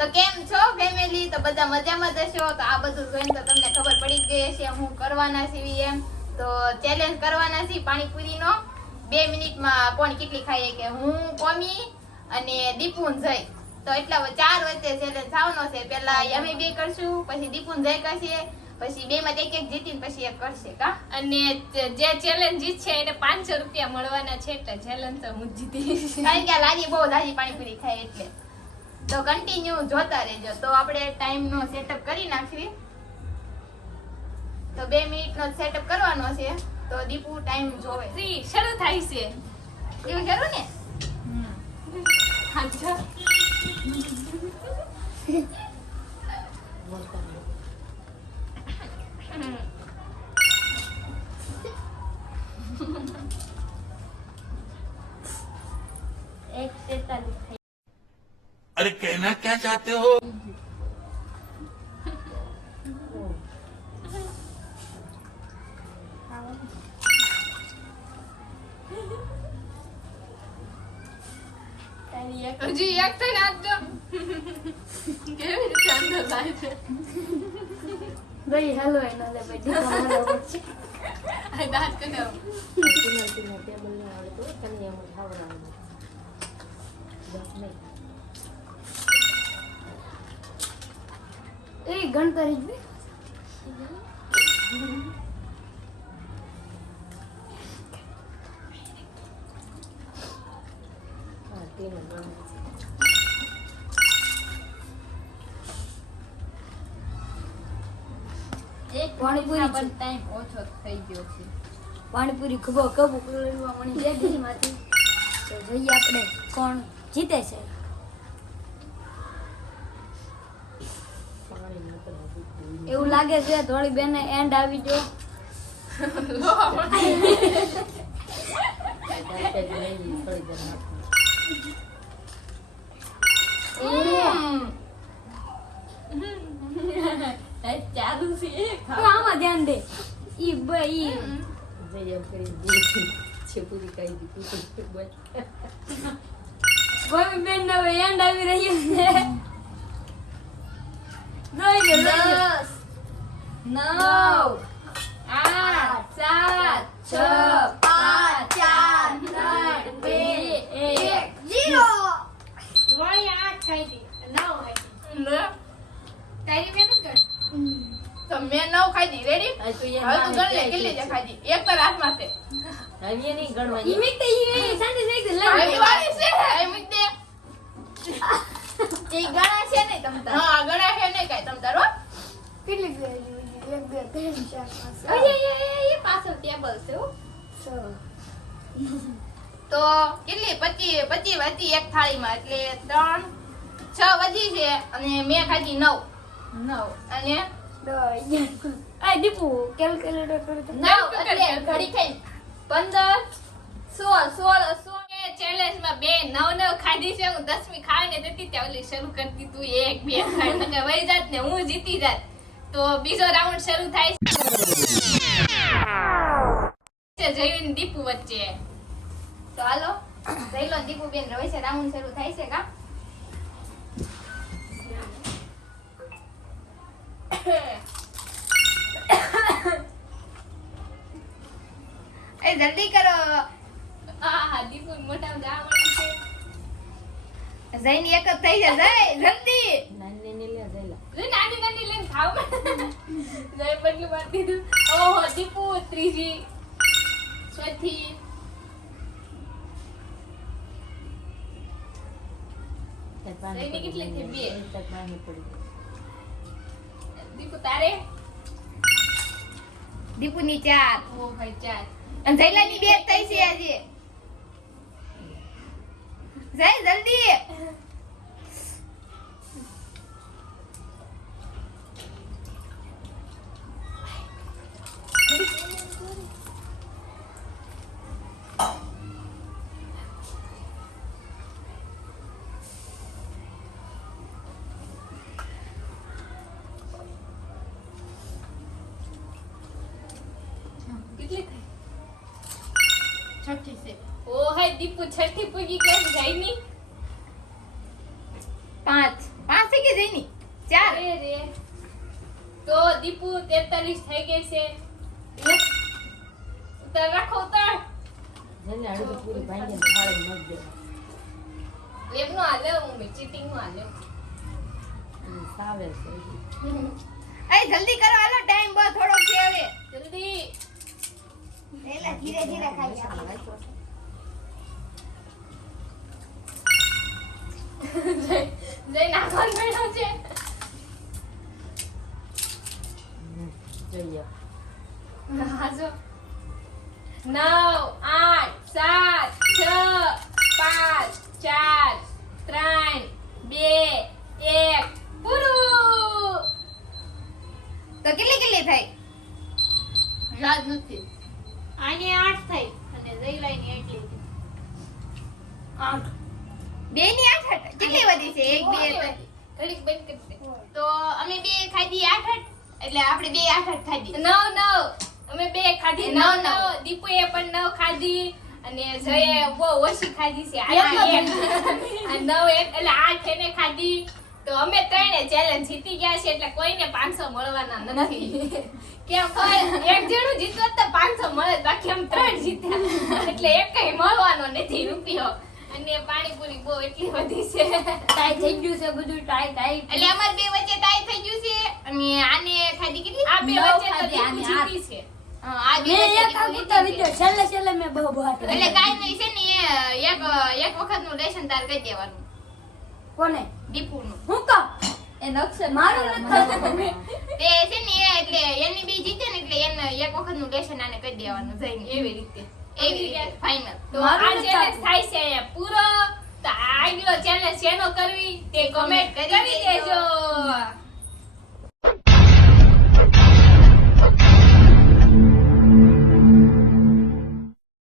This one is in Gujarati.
તો કેમ છો ફેમિલી તો બધા મજામાં જ હશો? તો આ બધું જોઈને તો તમને ખબર પડી ગઈ હશે હું કરવાના છીએ એમ. તો ચેલેન્જ કરવાના છીએ પાણીપુરીનો. બે મિનિટમાં કોણ કેટલી ખાઈએ કે હું કોમી અને દીપુન જઈ તો એટલા ચાર વચ્ચે ચેલેન્જ થવાનો છે. પેલા અમે બે કરશું પછી દીપુન જઈ કરશે પછી બે માં એક એક જીતીને પછી એક કરશે કા? અને જે ચેલેન્જ જીતશે એને પાંચસો રૂપિયા મળવાના છે એટલે ચેલેન્જ તો હું જીતી કારણ કે લાગી બહુ દાજી પાણીપુરી ખાય એટલે. તો કન્ટિન્યુ જોતા રહેજો. તો આપણે ટાઈમ નો સેટઅપ કરી નાખવી તો બે મિનિટ નો સેટઅપ કરવાનો છે. તો દીપુ ટાઈમ જોવે. Three, શરૂ થાય છે. એવું ખરું ને. એક તેતાલીસ कहना क्या चाहते हो હજી એક થઈને આપજો કેવી રીતે અંદર થાય છે ભાઈ હાલો એના લે ભાઈ દીપા મારા વચ્ચે આ દાંત કઢાવો. એ ગણતરી જ એક પાણીપુરી. ટાઈમ ઓછો થઈ ગયો છે. પાણીપુરી ખૂબ કબુ કરવા મળી બેગીમાંથી તો જોઈએ આપણે કોણ જીતે છે? એવું લાગે છે થોડી બેન એન્ડ આવી જો ચાલુ આમાં ધ્યાન દે. ઈ બ ઈ. કોઈ બેન ને હવે એન્ડ આવી રહ્યું છે. જોઈ લે. દસ નવ આઠ સાત છ પાંચ ચાર ત્રણ બે એક જીરો વળી આઠ ખાઈ દી નવ ખાઈ દી તારી બેન જ તો મેં નવ ખાધી રેડી હવે તું ગણ લે કેટલી છે ખાધી એક તારા હાથમાં છે ગઈ આ લાવ દિવાળી છે આ મૂક એ ગણા છે નહીં તમ તાર. હા ગણા છે નહીં કાંઈ તમ તારો કેટલી ગયેલી એક બે ત્રણ ચાર પાંચ ઓય, ઓય, ઓય, પાછળ ટેબલ છે હો. તો કેટલી? પચી પચી વધી એક થાળીમાં એટલે ત્રણ છ વધી છે અને મેં ખાધી નવ. નવ. અને? આ દીપુ કેલ્ક્યુલેટર કરી નવ એટલે ઘડી થઈ પંદર સોળ સોળ સોળ. એ ચેલેન્જમાં બે નવ નવ ખાધી છે. હું દસમી ખાઈને જતી ત્યાં ઓલી શરૂ કરતી તું એક બે ખાઈ. મને વહી જાત ને હું જીતી જાત. તો બીજો રાઉન્ડ શરૂ થાય છે. જયવીન દીપુ વચ્ચે. તો હાલો જઈ લો દીપુ બેન રવે છે. રાઉન્ડ શરૂ થાય છે કા એ જલ્દી કરો. હા હા દીપુ મોટા જવા છે જઈને એક જ થઈ જાય. જય જલ્દી. જો નાની નાની લઈને ખાવ. જય બદલું મારી દીધું ઓહો દીપુ ત્રીજી. ચોથી કેટલી થઈ? બે. દીપુ તારે? દીપુ ની ચાર. ઓ ભાઈ ચાર. અને જયલા ની બે થઈ છે આજે. જય જલ્દી કેટલી છઠ્ઠી છે ઓ હાય દીપુ છઠ્ઠી પૂગી કેમ જાય ની પાંચ. પાંચ થઈ ગઈ ચાર. રે રે. તો દીપુ 43 થઈ ગઈ છે. ઉતાર રાખો ઉતાર. હું ચીટિંગનું અરે જલ્દી કરો હાલો ટાઈમ બહુ થોડોક છે હવે. જલ્દી. પહેલા ધીરે ધીરે ખાઈ આપણે. જય નાખવાનું મેળો છે. હાજો નવ આઠ સાત છ પાંચ ચાર ત્રણ બે એક પૂરું. તો કેટલી કેટલી થઈ? રાત નથી. આની આઠ થઈ અને જયલાની એટલી આઠ. બે ની આઠ આઠ. કેટલી વધી છે? એક બે ઘડીક બંધ કરી દે. તો અમે બે ખાધી આઠ આઠ. એટલે આપણે બે આઠ આઠ ખાધી. નવ નવ. અમે બે ખાધી. નવ, નવ દીપુ એ પણ નવ ખાધી અને જયે બહુ ઓછી ખાધી છે. આ નવ એટલે આઠ એને ખાધી. તો અમે ત્રણે ચેલેન્જ જીતી ગયા છે એટલે કોઈને 500 મળવાના નથી. કેમ એક જણું જીતતો તો 500 મળે બાકી આમ ત્રણ જીત્યા. એટલે એક કઈ મળવાનો નથી રૂપિયો. અને પાણીપુરી બહુ એટલી બધી છે. ટાઈ થઈ ગયું છે બધું ટાઈ ટાઈ એટલે અમાર બે વચ્ચે ટાઈ થઈ ગયું છે. અને આને ખાધી કેટલી? આ બે વચ્ચે તો ખાધી, જીતી છે. આ બે એક દીપુ લીધો છેલ્લે છેલ્લે મેં બહુ બહુ એટલે કાંઈ નહીં છે ને એ એક એક વખતનું લેશન તાર કહી દેવાનું. કોને? દીપુ નું હું કહું? એ નકશે મારું નથી થતું. તે છે ને એટલે એની બી જીતે ને એટલે એને એક વખતનું લેશન આને કહી દેવાનું જઈને એવી રીતે. એવી રીતે ફાઇનલ તો આ ચેલેન્જ થાય છે પૂરો તો આગલો ચેલેન્જ શેનો કરવી તે કમેન્ટ કરી. દેજો.